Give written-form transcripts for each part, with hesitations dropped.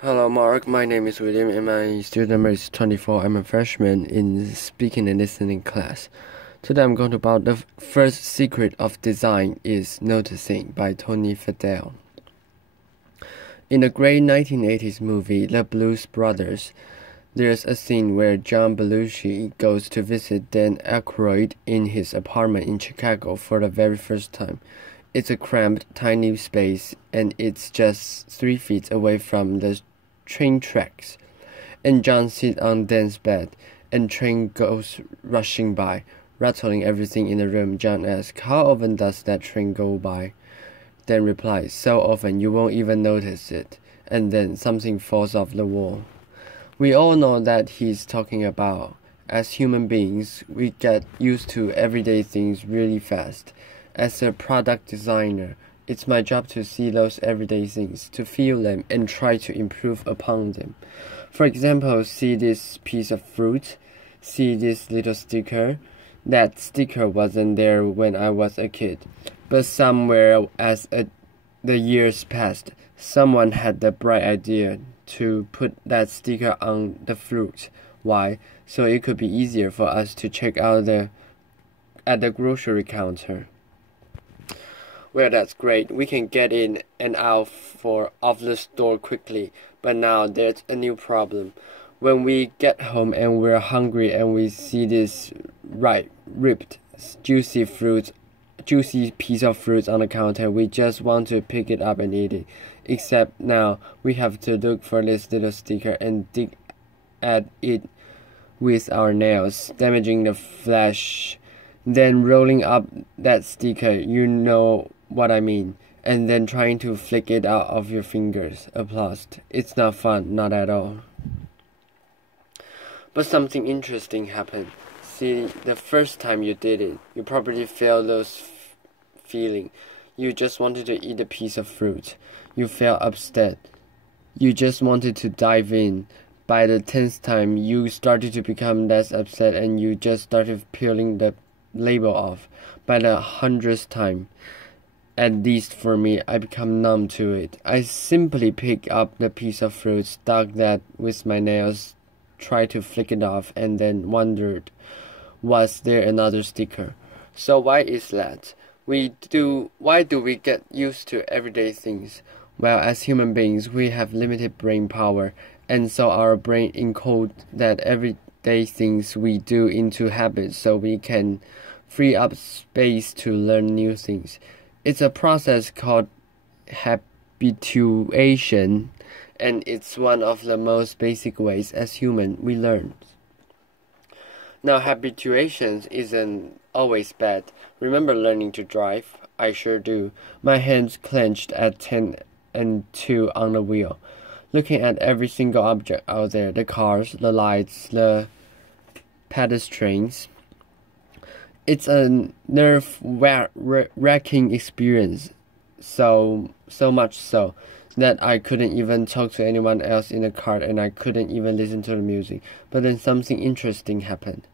Hello, Mark. My name is William, and my student number is 24. I'm a freshman in speaking and listening class. Today, I'm going to about the first secret of design is noticing by Tony Fadell. In the great 1980s movie The Blues Brothers, there's a scene where John Belushi goes to visit Dan Aykroyd in his apartment in Chicago for the very first time. It's a cramped, tiny space, and it's just 3 feet away from the train tracks. And John sits on Dan's bed, and train goes rushing by, rattling everything in the room. John asks, "How often does that train go by?" Dan replies, "So often you won't even notice it." And then something falls off the wall. We all know that he's talking about. As human beings, we get used to everyday things really fast. As a product designer, it's my job to see those everyday things, to feel them, and try to improve upon them. For example, see this piece of fruit, see this little sticker. That sticker wasn't there when I was a kid, but somewhere the years passed, someone had the bright idea to put that sticker on the fruit. Why? So it could be easier for us to check out at the grocery counter. Well, that's great. We can get in and out of the store quickly. But now there's a new problem. When we get home and we're hungry and we see this ripped, juicy piece of fruit on the counter, we just want to pick it up and eat it. Except now we have to look for this little sticker and dig at it with our nails, damaging the flesh, then rolling up that sticker, you know what I mean, and then trying to flick it out of your fingers. Applause. It's not fun, not at all. But something interesting happened. See, the first time you did it, you probably felt those feeling. You just wanted to eat a piece of fruit. You felt upset. You just wanted to dive in. By the 10th time, you started to become less upset and you just started peeling the label off. By the 100th time, at least for me, I become numb to it. I simply pick up the piece of fruit, stuck that with my nails, tried to flick it off, and then wondered, was there another sticker? So why is that? Why do we get used to everyday things? Well, as human beings, we have limited brain power, and so our brain encodes that everyday things we do into habits so we can free up space to learn new things. It's a process called habituation, and it's one of the most basic ways as humans we learn. Now, habituation isn't always bad. Remember learning to drive? I sure do. My hands clenched at 10 and 2 on the wheel, looking at every single object out there, the cars, the lights, the pedestrians. It's a nerve-wracking experience, so much so that I couldn't even talk to anyone else in the car and I couldn't even listen to the music. But then something interesting happened.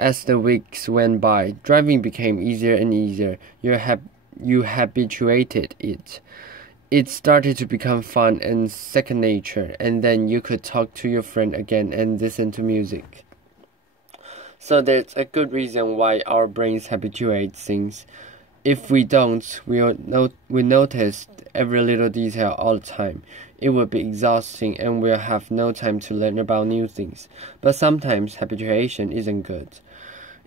As the weeks went by, driving became easier and easier. You habituated it. It started to become fun and second nature, and then you could talk to your friend again and listen to music. So there's a good reason why our brains habituate things. If we don't, we notice every little detail all the time. It will be exhausting and we'll have no time to learn about new things. But sometimes habituation isn't good.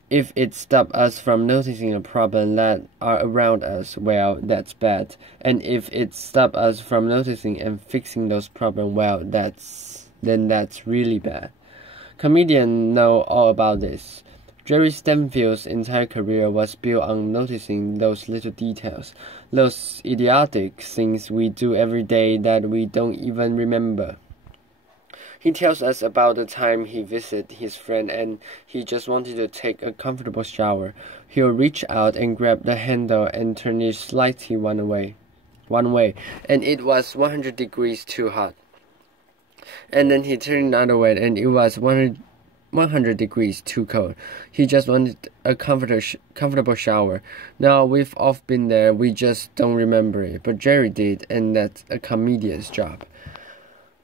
If it stops us from noticing the problems that are around us, well, that's bad. And if it stops us from noticing and fixing those problems, well, that's really bad. Comedians know all about this. Jerry Stanfield's entire career was built on noticing those little details, those idiotic things we do every day that we don't even remember. He tells us about the time he visited his friend and he just wanted to take a comfortable shower. He'll reach out and grab the handle and turn it slightly one way, and it was 100 degrees too hot. And then he turned another way and it was 100 degrees too cold. He just wanted a comfortable shower. Now, we've all been there, we just don't remember it. But Jerry did, and that's a comedian's job.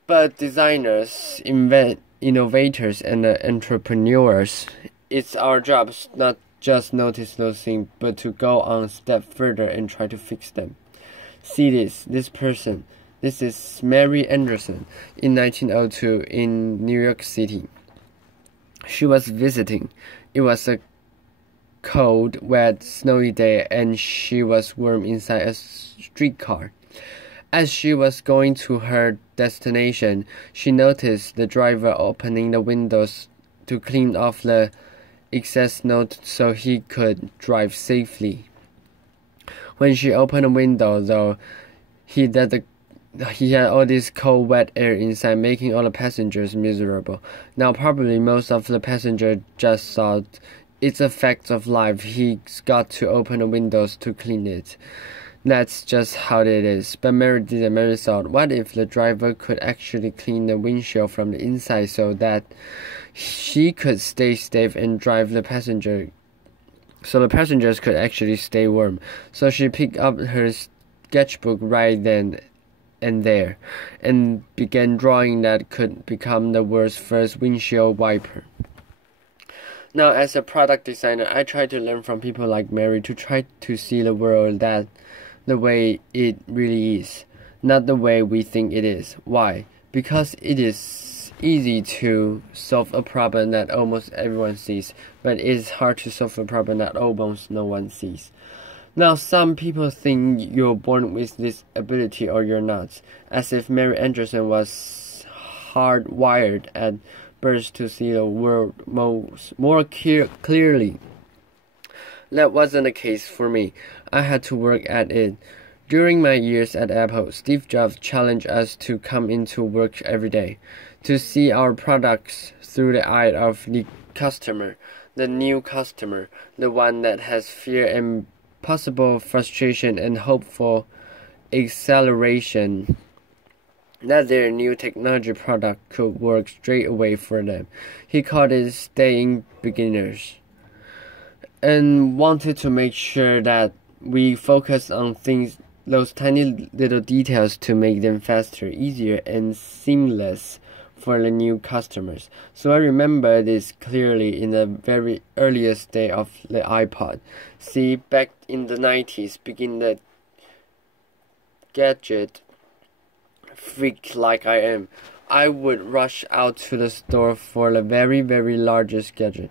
But designers, innovators, and entrepreneurs, it's our job not just notice those things, but to go on a step further and try to fix them. See this person. This is Mary Anderson in 1902 in New York City. She was visiting. It was a cold, wet, snowy day, and she was warm inside a streetcar. As she was going to her destination, she noticed the driver opening the windows to clean off the excess snow so he could drive safely. When she opened the window, though, he had all this cold, wet air inside, making all the passengers miserable. Now, probably most of the passengers just thought, it's a fact of life, he's got to open the windows to clean it. That's just how it is. But Mary didn't. Mary thought, what if the driver could actually clean the windshield from the inside so that she could stay safe and drive the passengers could actually stay warm. So she picked up her sketchbook right then and there and began drawing that could become the world's first windshield wiper. Now, as a product designer, I try to learn from people like Mary to try to see the world the way it really is, not the way we think it is. Why? Because it is easy to solve a problem that almost everyone sees, but it is hard to solve a problem that almost no one sees. Now, some people think you're born with this ability or you're not, as if Mary Anderson was hardwired at birth to see the world more clearly. That wasn't the case for me. I had to work at it. During my years at Apple, Steve Jobs challenged us to come into work every day, to see our products through the eye of the customer, the new customer, the one that has fear and possible frustration and hope for acceleration, that their new technology product could work straight away for them. He called it staying beginners, and wanted to make sure that we focus on things, those tiny little details, to make them faster, easier, and seamless for the new customers. So I remember this clearly in the very earliest day of the iPod. See, back in the 90s, begin the gadget freak like I am, I would rush out to the store for the very, very largest gadget.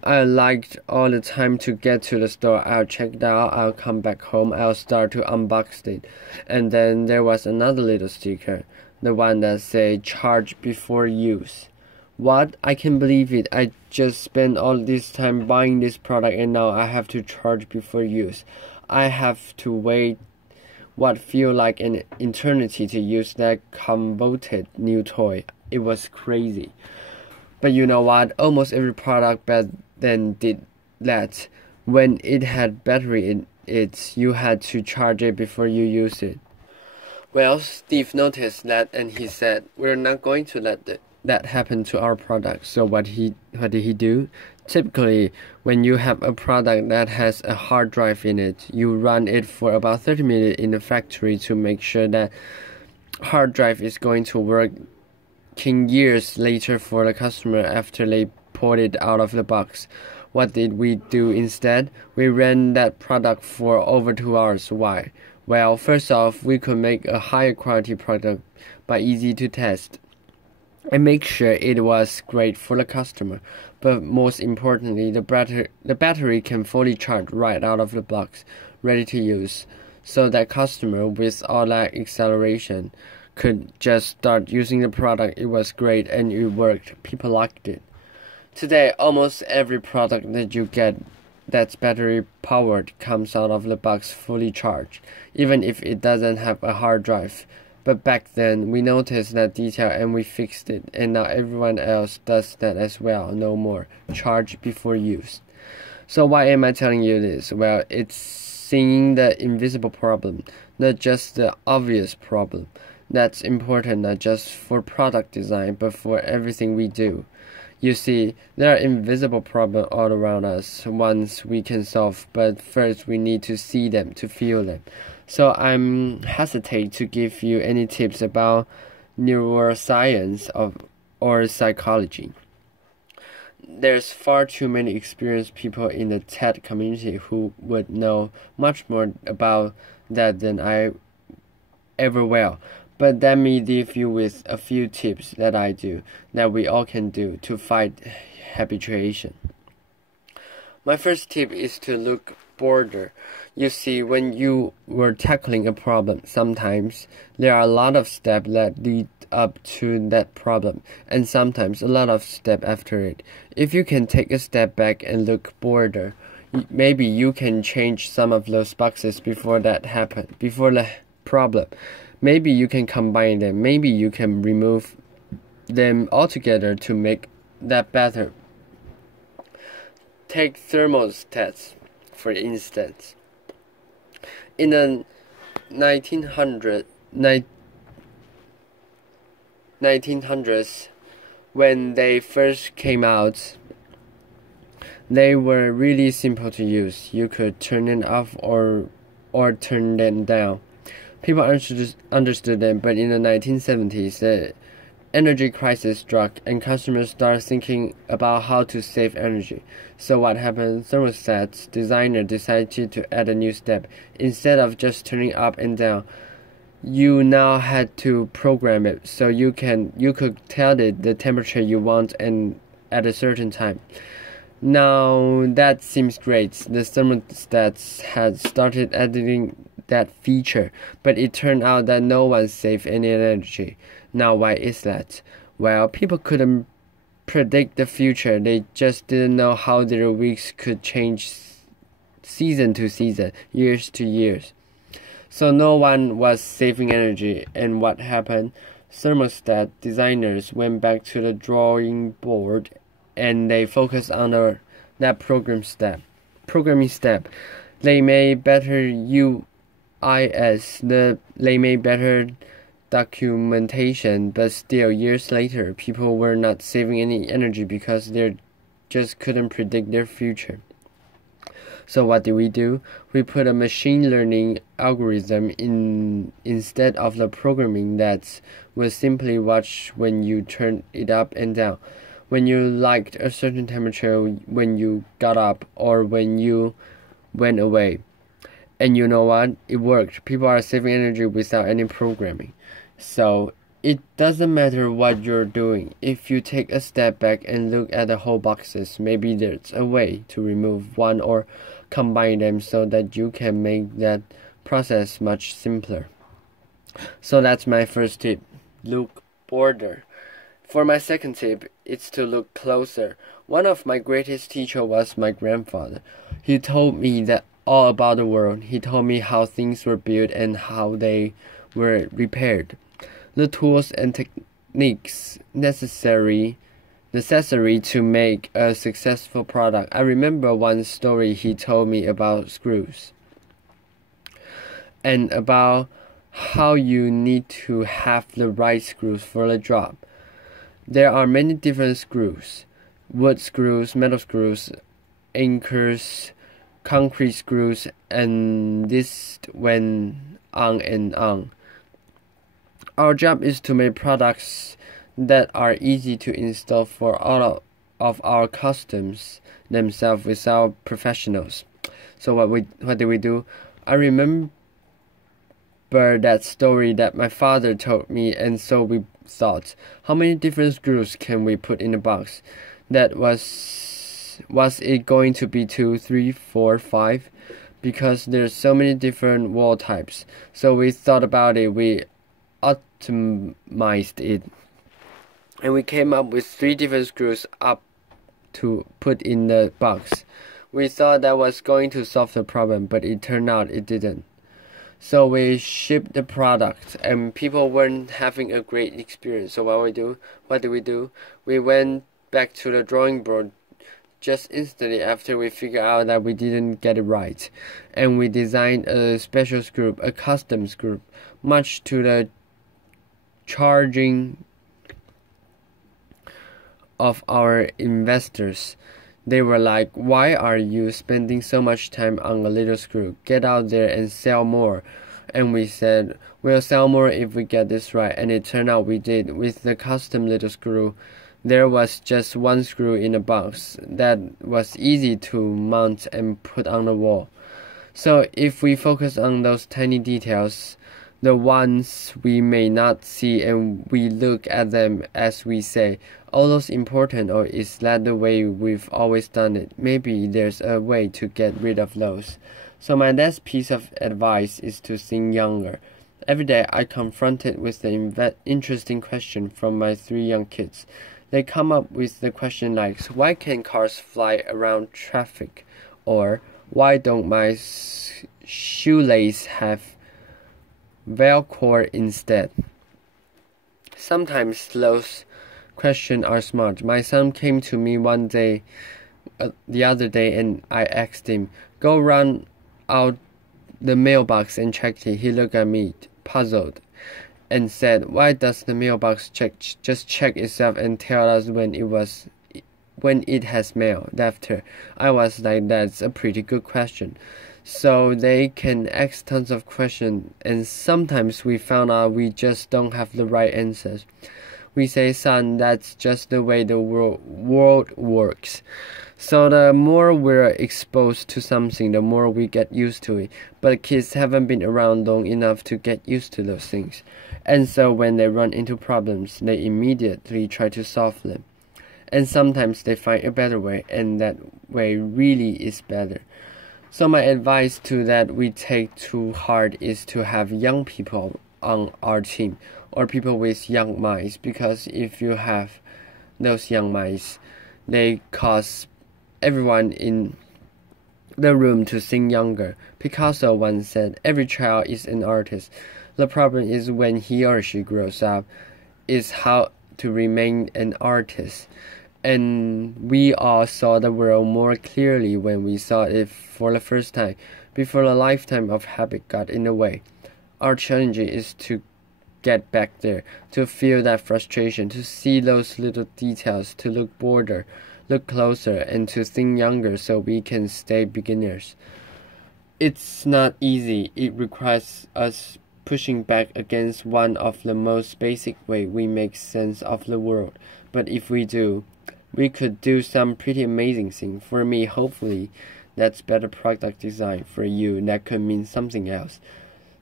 I liked all the time to get to the store. I'll check it out, I'll come back home, I'll start to unbox it. And then there was another little sticker, the one that said charge before use. What? I can't believe it. I just spent all this time buying this product and now I have to charge before use. I have to wait what feel like an eternity to use that convoluted new toy. It was crazy. But you know what? Almost every product back then did that. When it had battery in it, you had to charge it before you use it. Well, Steve noticed that and he said, we're not going to let that happen to our product. So what did he do? Typically, when you have a product that has a hard drive in it, you run it for about 30 minutes in the factory to make sure that hard drive is going to work years later for the customer after they pulled it out of the box. What did we do instead? We ran that product for over 2 hours. Why? Well, first off, we could make a higher quality product but easy to test and make sure it was great for the customer. But most importantly, the battery can fully charge right out of the box, ready to use, so that customer with all that acceleration could just start using the product. It was great and it worked. People liked it. Today, almost every product that you get that's battery powered comes out of the box fully charged, even if it doesn't have a hard drive. But back then, we noticed that detail and we fixed it, and now everyone else does that as well. No more. Charge before use. So why am I telling you this? Well, it's seeing the invisible problem, not just the obvious problem. That's important not just for product design, but for everything we do. You see, there are invisible problems all around us, ones we can solve, but first we need to see them, to feel them. So I'm hesitate to give you any tips about neuroscience or psychology. There's far too many experienced people in the TED community who would know much more about that than I ever will. But let me leave you with a few tips that I do, that we all can do to fight habituation. My first tip is to look broader. You see, when you were tackling a problem, sometimes there are a lot of steps that lead up to that problem, and sometimes a lot of steps after it. If you can take a step back and look broader, maybe you can change some of those boxes before that happen, before the problem. Maybe you can combine them. Maybe you can remove them altogether to make that better. Take thermostats, for instance. In the 1900s, when they first came out, they were really simple to use. You could turn it off or turn them down. People understood them, but in the 1970s, the energy crisis struck, and customers started thinking about how to save energy. So what happened? Thermostats designer decided to add a new step. Instead of just turning up and down, you now had to program it so you could tell it the temperature you want and at a certain time. Now that seems great. The thermostats had started adding that feature, but it turned out that no one saved any energy. Now why is that? Well, people couldn't predict the future. They just didn't know how their weeks could change season to season, years to years. So no one was saving energy, and what happened? Thermostat designers went back to the drawing board and they focused on that programming step. They made better they made better documentation, but still years later people were not saving any energy because they just couldn't predict their future. So what did we do? We put a machine learning algorithm instead of the programming that would simply watch when you turn it up and down, when you liked a certain temperature, when you got up, or when you went away. And you know what? It worked. People are saving energy without any programming. So it doesn't matter what you're doing. If you take a step back and look at the whole boxes, maybe there's a way to remove one or combine them so that you can make that process much simpler. So that's my first tip. Look broader. For my second tip, it's to look closer. One of my greatest teachers was my grandfather. He told me that all about the world. He told me how things were built and how they were repaired. The tools and techniques necessary to make a successful product. I remember one story he told me about screws and about how you need to have the right screws for the job. There are many different screws: wood screws, metal screws, anchors, concrete screws, and this went on and on. Our job is to make products that are easy to install for all of our customers themselves without professionals. So what did we do? I remember that story that my father told me, and so we thought, how many different screws can we put in a box? That was it going to be 2, 3, 4, 5? Because there's so many different wall types. So we thought about it, we optimized it, and we came up with 3 different screws up to put in the box. We thought that was going to solve the problem, but it turned out it didn't. So we shipped the product, and people weren't having a great experience. So what did we do? We went back to the drawing board just instantly after we figured out that we didn't get it right, and we designed a special screw, a custom screw, much to the charging of our investors. They were like, "Why are you spending so much time on a little screw? Get out there and sell more." And we said, we'll sell more if we get this right, and it turned out we did. With the custom little screw, there was just one screw in a box that was easy to mount and put on the wall. So if we focus on those tiny details, the ones we may not see, and we look at them as we say, "Oh, those important," or "Is that the way we've always done it?" Maybe there's a way to get rid of those. So my last piece of advice is to think younger. Every day I confronted with the interesting question from my 3 young kids. They come up with the question like, why can cars fly around traffic? Or why don't my shoelace have Velcro instead? Sometimes those questions are smart. My son came to me one day, the other day, and I asked him, "Go run out the mailbox and check it." He looked at me, puzzled, and said, "Why does the mailbox just check itself and tell us when it has mail?" After I was like, "That's a pretty good question." So they can ask tons of questions, and sometimes we found out we just don't have the right answers. We say, "Son, that's just the way the world works." So the more we're exposed to something, the more we get used to it. But kids haven't been around long enough to get used to those things. And so when they run into problems, they immediately try to solve them. And sometimes they find a better way, and that way really is better. So my advice to that we take to heart is to have young people on our team, or people with young minds, because if you have those young minds, they cause everyone in the room to think younger. Picasso once said, "Every child is an artist. The problem is when he or she grows up, is how to remain an artist." And we all saw the world more clearly when we saw it for the first time, before a lifetime of habit got in the way. Our challenge is to get back there, to feel that frustration, to see those little details, to look broader, look closer, and to think younger so we can stay beginners. It's not easy. It requires us pushing back against one of the most basic ways we make sense of the world. But if we do, we could do some pretty amazing things. For me, hopefully, that's better product design. For you, that could mean something else,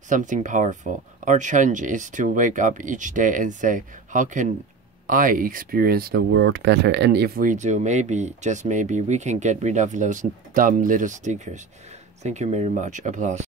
something powerful. Our challenge is to wake up each day and say, how can I experience the world better? And if we do, maybe, just maybe, we can get rid of those dumb little stickers. Thank you very much. Applause.